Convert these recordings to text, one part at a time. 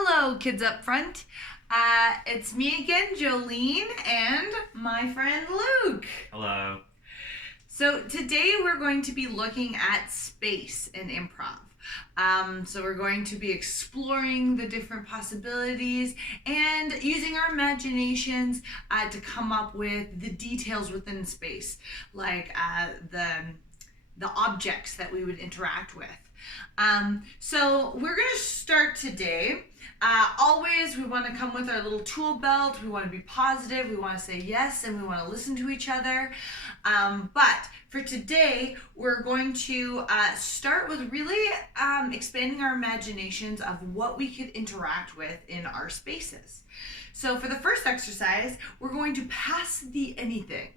Hello, kids up front. It's me again, Jolene, and my friend Luke. Hello. So today we're going to be looking at space in improv. So we're going to be exploring the different possibilities and using our imaginations to come up with the details within space, like the objects that we would interact with. So we're going to start today. Always we want to come with our little tool belt. We want to be positive. We want to say yes, and we want to listen to each other. But for today, we're going to start with really expanding our imaginations of what we could interact with in our spaces. So for the first exercise, we're going to pass the anything.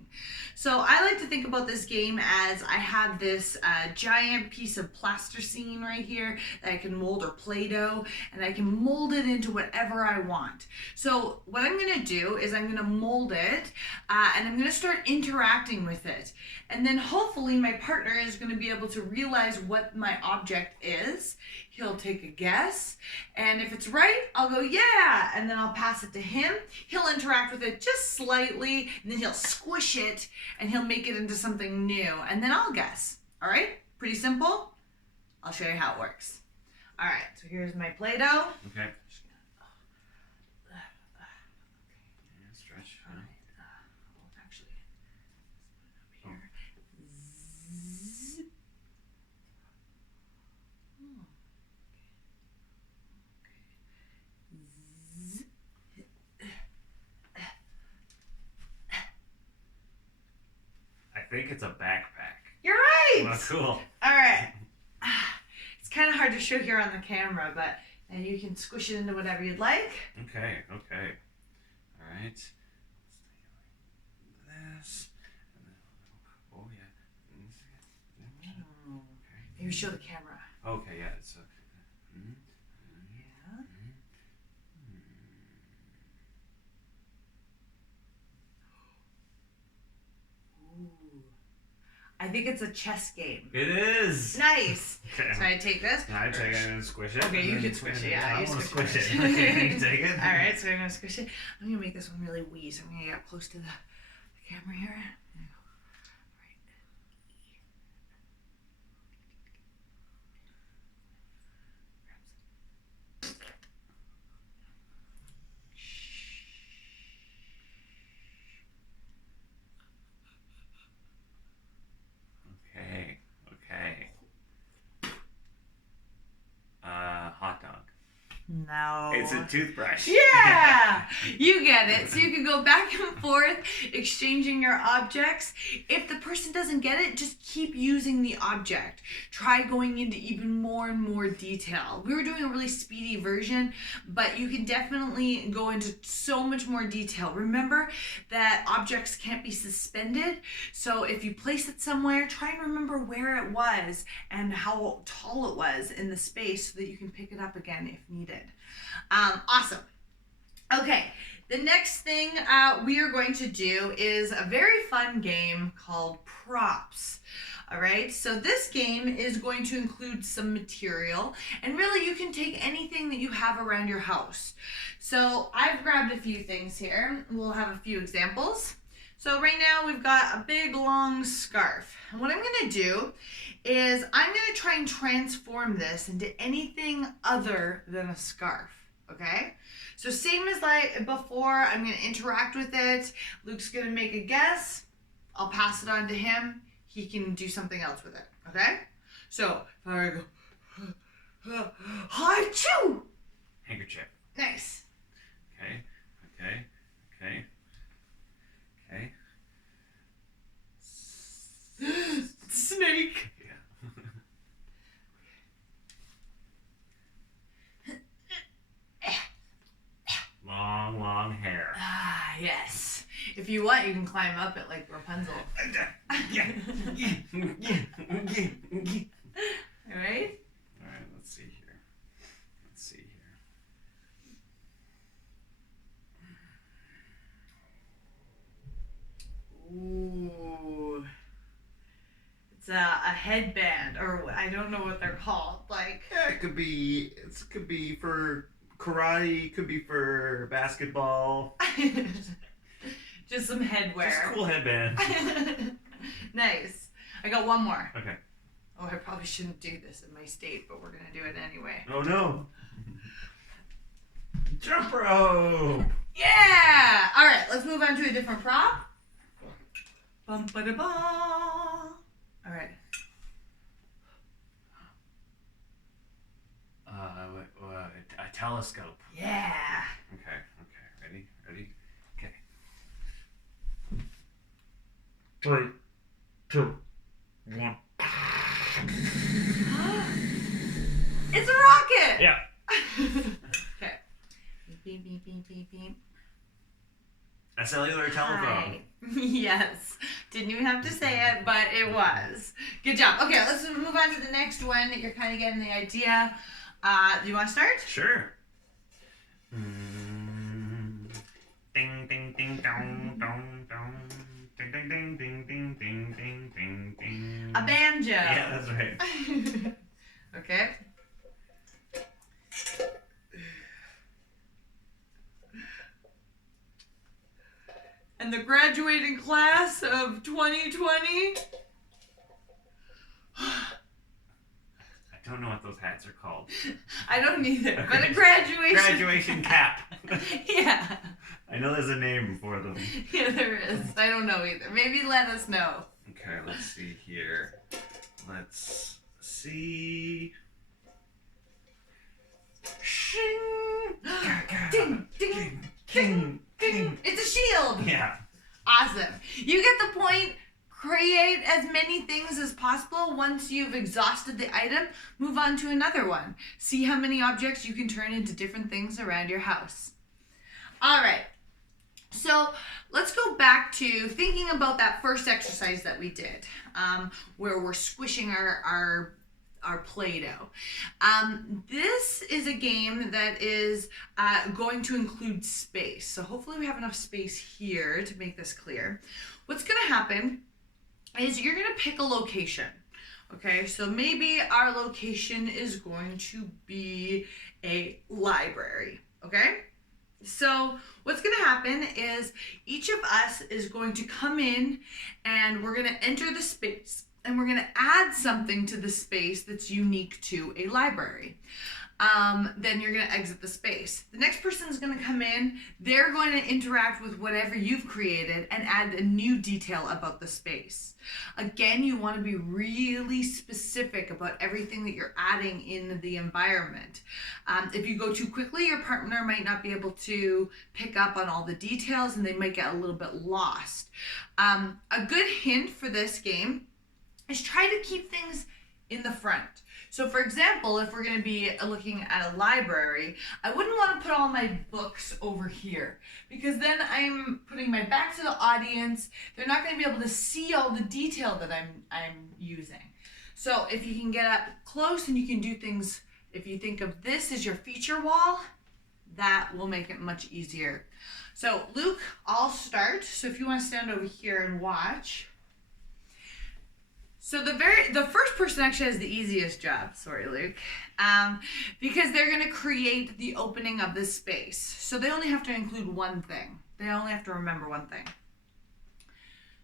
So I like to think about this game as I have this giant piece of plasticine right here that I can mold, or Play-Doh, and I can mold it into whatever I want. So what I'm going to do is I'm going to mold it and I'm going to start interacting with it. And then hopefully my partner is going to be able to realize what my object is. He'll take a guess, and if it's right, I'll go, yeah, and then I'll pass it to him. He'll interact with it just slightly, and then he'll squish it, and he'll make it into something new, and then I'll guess. All right? Pretty simple. I'll show you how it works. All right, so here's my Play-Doh. Okay. Stretch. All right. Actually, let's put it up here. Zzz. Oh. I think it's a backpack. You're right. Well, cool. All right. It's kind of hard to show here on the camera, but you can squish it into whatever you'd like. Okay. All right. Let's take this. And then, oh yeah. Okay. Maybe show the camera. Okay. Yeah. It's Yeah. Ooh. I think it's a chess game. It is. Nice. Okay. So I take this. I take it and squish it. Okay, you can squish it. Yeah, I you want to squish squish it. it. Okay, you take it. All right, so I'm gonna squish it. I'm gonna make this one really wee. So I'm gonna get up close to the camera here. There you go. Right. Okay. Hot dog. No. It's a toothbrush. Yeah, you get it. So you can go back and forth exchanging your objects. If the person doesn't get it, just keep using the object. Try going into even more and more detail. We were doing a really speedy version, but you can definitely go into so much more detail. Remember that objects can't be suspended. So if you place it somewhere, try and remember where it was and how tall it was in the space so that you can pick it up again if needed. Awesome. Okay, the next thing we are going to do is a very fun game called props. All right, so this game is going to include some material, and really you can take anything that you have around your house. So I've grabbed a few things here. We'll have a few examples. So right now we've got a big long scarf. And what I'm gonna do is I'm gonna try and transform this into anything other than a scarf, okay? So same as like before, I'm gonna interact with it. Luke's gonna make a guess. I'll pass it on to him. He can do something else with it, okay? So if I go, Achoo! Handkerchief. Nice. Okay. Snake. Yeah. Long hair. Ah, yes. If you want, you can climb up it like Rapunzel. All right? All right, let's see here. Ooh. It's a headband, or I don't know what they're called. Like, Yeah, it could be for karate, could be for basketball. Just some headwear. Just a cool headband. Nice. I got one more. Okay. Oh, I probably shouldn't do this in my state, but we're going to do it anyway. Oh no. Jump rope. Yeah! All right, let's move on to a different prop. Bum ba da ba. All right. A telescope. Yeah. Okay. Ready? Okay. 3, 2, 1. It's a rocket! Yeah. Okay. Beep, beep, beep, beep, beep. A cellular telephone. Hi. Yes. Didn't even have to say it, but it was. Good job. Okay, let's move on to the next one. You're kind of getting the idea. Do you want to start? Sure. Ding ding ding dong dong dong. Ding ding ding ding ding ding ding ding ding. A banjo. Yeah, that's right. Okay. And the graduating class of 2020. I don't know what those hats are called. I don't either, but a graduation. Graduation cap. Yeah. I know there's a name for them. Yeah, there is. I don't know either. Maybe let us know. Okay, let's see here. Let's see. Shing! Ding, ding, ding, ding. It's a shield. Yeah. Awesome. You get the point. Create as many things as possible. Once you've exhausted the item, move on to another one. See how many objects you can turn into different things around your house. All right. So let's go back to thinking about that first exercise that we did, where we're squishing our Play-Doh. This is a game that is going to include space. So hopefully we have enough space here to make this clear. What's going to happen is you're going to pick a location. Okay, so maybe our location is going to be a library. Okay, so what's going to happen is each of us is going to come in and we're going to enter the space and we're going to add something to the space that's unique to a library. Then you're going to exit the space. The next person is going to come in. They're going to interact with whatever you've created and add a new detail about the space. Again, you want to be really specific about everything that you're adding in the environment. If you go too quickly, your partner might not be able to pick up on all the details and they might get a little bit lost. A good hint for this game is try to keep things in the front. So for example, if we're going to be looking at a library, I wouldn't want to put all my books over here because then I'm putting my back to the audience. They're not going to be able to see all the detail that I'm using. So if you can get up close and you can do things, if you think of this as your feature wall, that will make it much easier. So Luke, I'll start. So if you want to stand over here and watch. So the first person actually has the easiest job, sorry Luke, because they're going to create the opening of this space. So they only have to include one thing. They only have to remember one thing.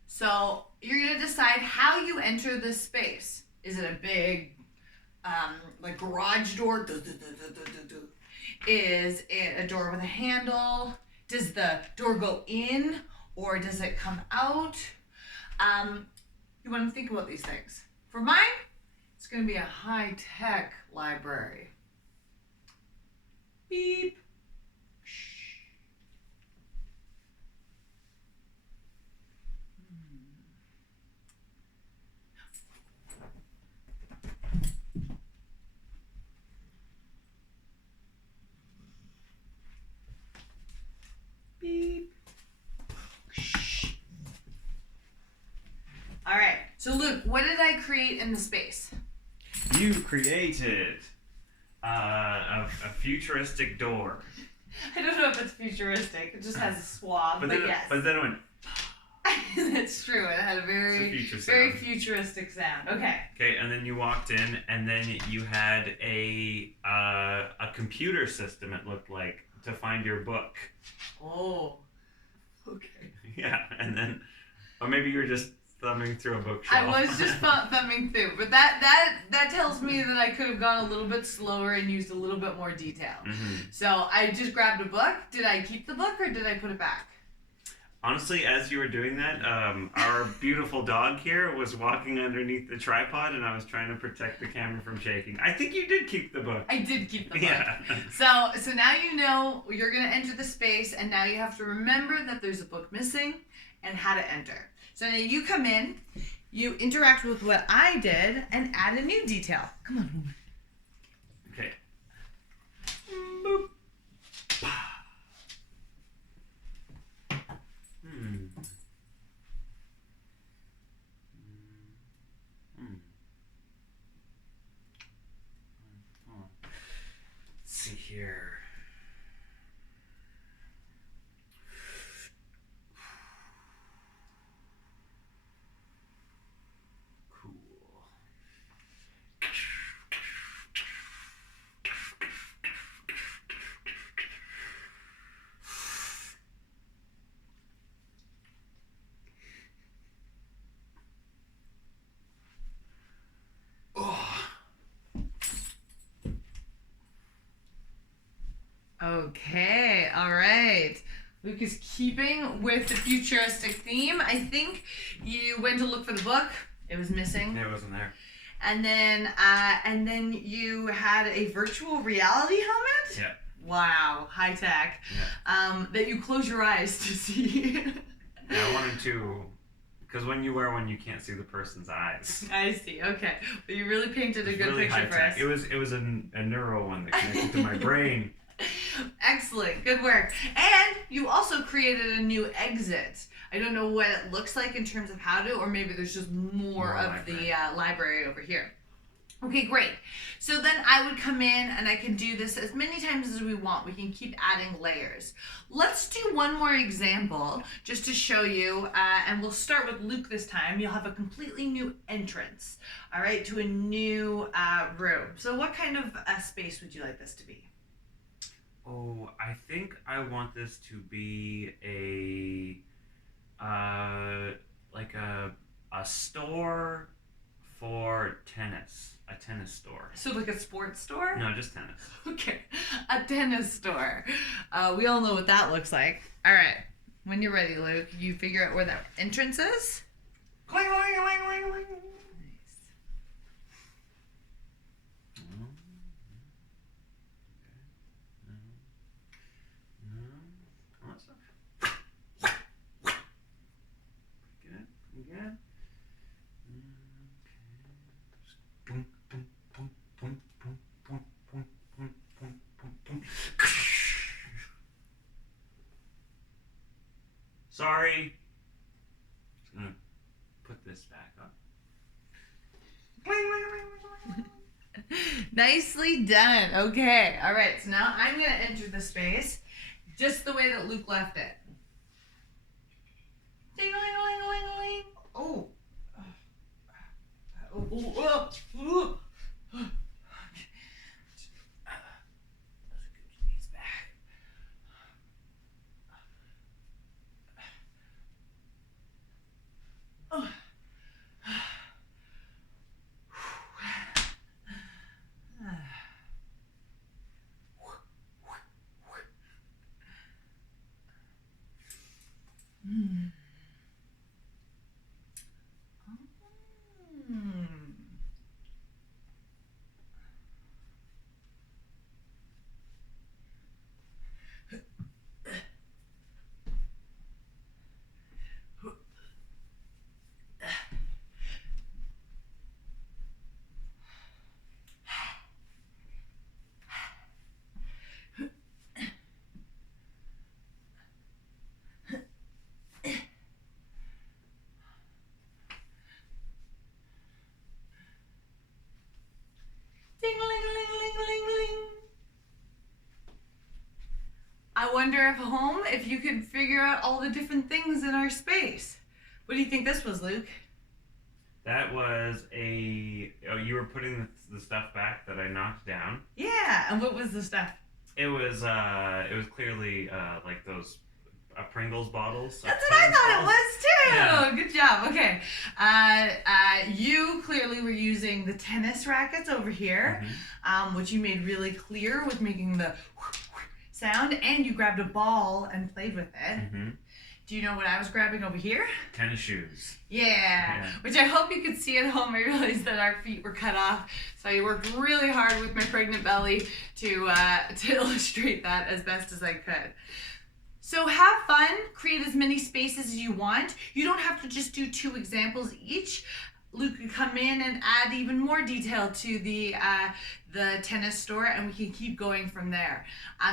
So you're going to decide how you enter this space. Is it a big like garage door? Is it a door with a handle? Does the door go in or does it come out? You want to think about these things. For mine, it's going to be a high-tech library. Beep. Shh. Beep. All right, so Luke, what did I create in the space? You created a futuristic door. I don't know if it's futuristic. It just has a swab, but yes. But then it went. That's true. It had a very futuristic sound. Okay. Okay, and then you walked in, and then you had a computer system, it looked like, to find your book. Oh. Okay. Yeah, and then, or maybe you were just thumbing through a bookshelf. I was just thumbing through, but that tells me that I could have gone a little bit slower and used a little bit more detail. So I just grabbed a book. Did I keep the book or did I put it back? Honestly, as you were doing that, our beautiful dog here was walking underneath the tripod, and I was trying to protect the camera from shaking. I think you did keep the book. I did keep the book. Yeah. So now you know you're going to enter the space, and now you have to remember that there's a book missing and how to enter. So now you come in, you interact with what I did, and add a new detail. Come on. Okay. Boop. Let's see here. Cool. Okay, all right. Luke is keeping with the futuristic theme. I think you went to look for the book. It was missing. It wasn't there. And then you had a virtual reality helmet? Yeah. Wow, high tech. Yeah. That you close your eyes to see. Yeah, I wanted to, because when you wear one, you can't see the person's eyes. I see. Okay, but you really painted a good really picture for us. It was a neural one that connected to my brain. Excellent, good work. And you also created a new exit. I don't know what it looks like in terms of how to, or maybe there's just more of library. the library over here. Okay, great. So then I would come in and I can do this as many times as we want. We can keep adding layers. Let's do one more example just to show you, and we'll start with Luke this time. You'll have a completely new entrance, all right, to a new room. So what kind of space would you like this to be? Oh, I think I want this to be like a store for tennis. A tennis store. So like a sports store? No, just tennis. Okay, a tennis store. We all know what that looks like. All right, when you're ready, Luke, you figure out where that entrance is. Cling, cling, cling, cling, cling. Nice. Again. Sorry. Just gonna put this back up. Nicely done. Okay. All right. So now I'm going to enter the space just the way that Luke left it. Ding-a-ling-a-ling-a-ling-a-ling. Oh. Oh. I wonder if you could figure out all the different things in our space. What do you think this was, Luke? That was a. Oh, you were putting the stuff back that I knocked down. Yeah, and what was the stuff? It was clearly like those Pringles bottles. That's what I thought it was too. Yeah. Good job. Okay, you clearly were using the tennis rackets over here, which you made really clear with making the sound, and you grabbed a ball and played with it. Do you know what I was grabbing over here? Tennis shoes. Yeah, which I hope you could see at home. I realized that our feet were cut off, so I worked really hard with my pregnant belly to illustrate that as best as I could. So have fun, create as many spaces as you want. You don't have to just do 2 examples each. Luke can come in and add even more detail to the tennis store, and we can keep going from there.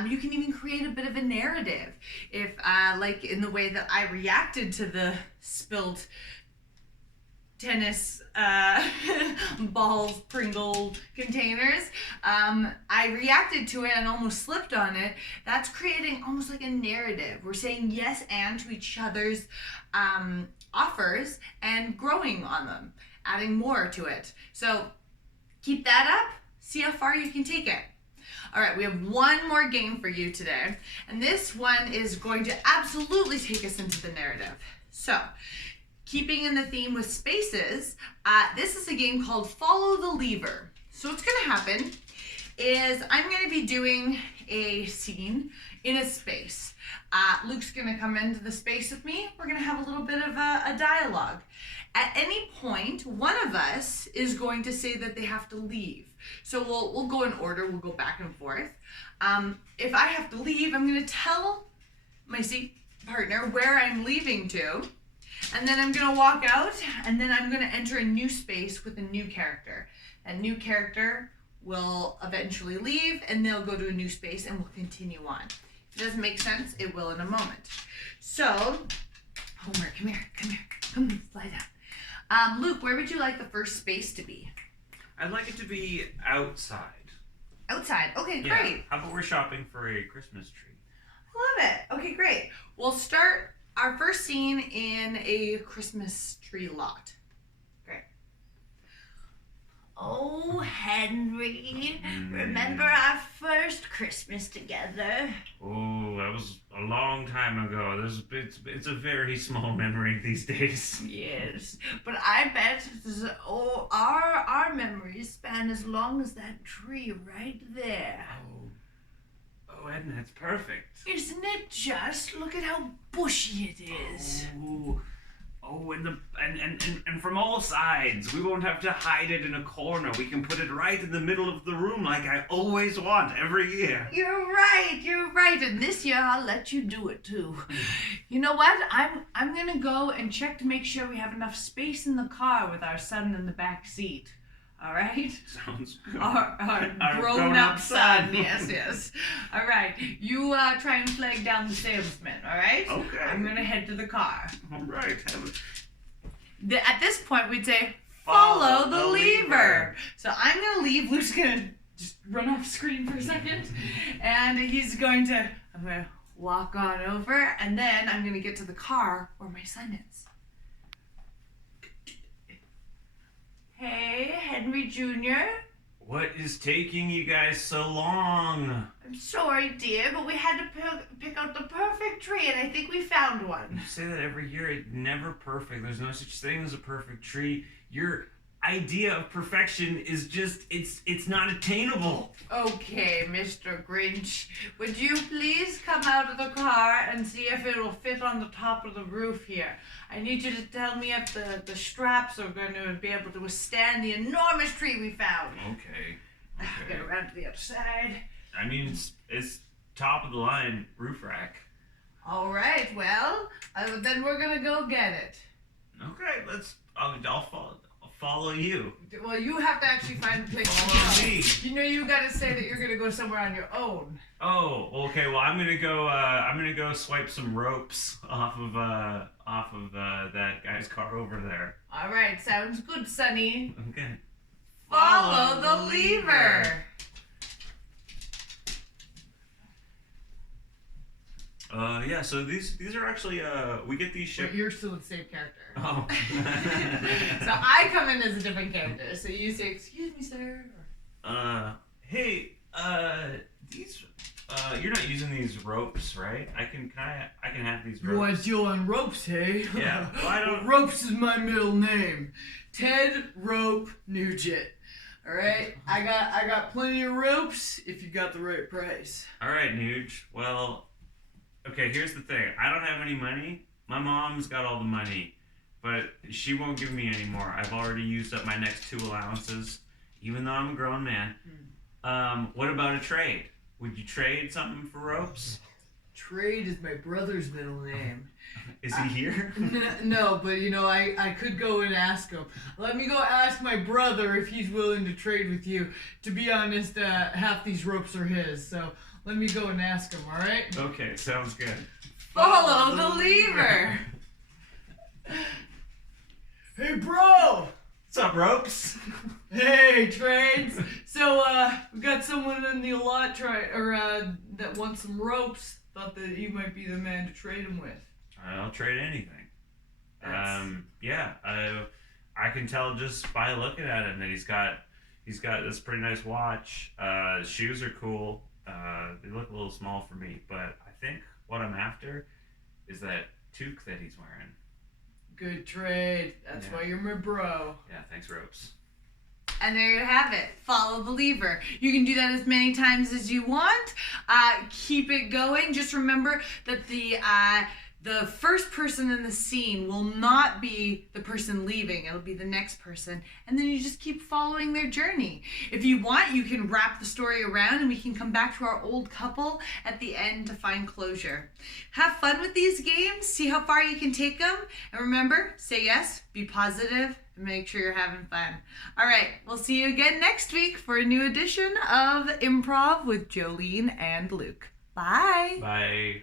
You can even create a bit of a narrative, if like in the way that I reacted to the spilled tennis balls, Pringle containers. I reacted to it and almost slipped on it. That's creating almost like a narrative. We're saying yes and to each other's offers and growing on them, adding more to it. So keep that up, see how far you can take it. All right, we have one more game for you today, and this one is going to absolutely take us into the narrative. So, keeping in the theme with spaces, this is a game called Follow the Lever. So what's gonna happen is I'm gonna be doing a scene in a space. Luke's gonna come into the space with me. We're gonna have a little bit of a dialogue. At any point, one of us is going to say that they have to leave. So we'll go in order, we'll go back and forth. If I have to leave, I'm gonna tell my seat partner where I'm leaving to, and then I'm gonna walk out, and then I'm gonna enter a new space with a new character. That new character will eventually leave, and they'll go to a new space, and we'll continue on. If it doesn't make sense, it will in a moment. So, Homer, come here, come lie down. Luke, where would you like the first space to be? I'd like it to be outside. Outside, okay, Yeah. great. How about we're shopping for a Christmas tree? Love it, okay, great. We'll start our first scene in a Christmas tree lot. Great. Oh, Henry, remember our first Christmas together? Oh, that was a long time ago. It's a very small memory these days. Yes, but I bet our memories span as long as that tree right there. Oh, Edna, it's perfect. Isn't it just? Look at how bushy it is. And from all sides. We won't have to hide it in a corner. We can put it right in the middle of the room like I always want every year. You're right, and this year I'll let you do it too. You know what? I'm gonna go and check to make sure we have enough space in the car with our son in the back seat. All right? Sounds good. Our grown-up son. Yes. All right. You try and flag down the salesman, all right? Okay. I'm going to head to the car. All right. At this point, we'd say, follow the lever. So I'm going to leave. Luke's going to just run off screen for a second. And I'm going to walk on over. And then I'm going to get to the car where my son is. Hey, Henry Jr. What is taking you guys so long? I'm sorry, dear, but we had to pick out the perfect tree, and I think we found one. You say that every year. It's never perfect. There's no such thing as a perfect tree. Your idea of perfection is just, it's not attainable. Okay, Mr. Grinch, would you please come out of the car and see if it'll fit on the top of the roof here? I need you to tell me if the straps are going to be able to withstand the enormous tree we found. Okay. Get around to the other side. I mean, it's top of the line roof rack. All right, well, then we're going to go get it. Okay, I'll follow you. Well, you have to actually find a place to Follow go. me. You know, you got to say that you're going to go somewhere on your own. Oh, okay. Well, I'm gonna go swipe some ropes off of that guy's car over there. All right, sounds good, Sonny. Okay. Follow the lever. Yeah. So these are actually we get these shipped. But you're still the same character. Oh. So I come in as a different character. So you say, "Excuse me, sir." Hey, these you're not using these ropes, right? I can have these ropes. You want to deal on ropes, hey? Yeah. Well, I don't. Ropes is my middle name. Ted Rope Nugent. All right, I got plenty of ropes if you got the right price. All right, Nuge. Well, okay. Here's the thing. I don't have any money. My mom's got all the money, but she won't give me any more. I've already used up my next 2 allowances, even though I'm a grown man. What about a trade? Would you trade something for ropes? Trade is my brother's middle name. Is he here? No, but you know, I could go and ask him. Let me go ask my brother if he's willing to trade with you. To be honest, half these ropes are his, so let me go and ask him, alright? Okay, sounds good. Follow the lever. Hey, bro! What's up, ropes? Hey, trades! So, we got someone in the lot that wants some ropes. Thought that you might be the man to trade them with. I'll trade anything. That's- Yeah, I can tell just by looking at him that he's got this pretty nice watch. His shoes are cool. They look a little small for me, but I think what I'm after is that toque that he's wearing. Good trade. That's Yeah. why you're my bro. Yeah, thanks, ropes. And there you have it. Follow the lever. You can do that as many times as you want. Keep it going. Just remember that the first person in the scene will not be the person leaving. It'll be the next person. And then you just keep following their journey. If you want, you can wrap the story around and we can come back to our old couple at the end to find closure. Have fun with these games. See how far you can take them. And remember, say yes, be positive, and make sure you're having fun. All right, we'll see you again next week for a new edition of Improv with Jolene and Luke. Bye. Bye.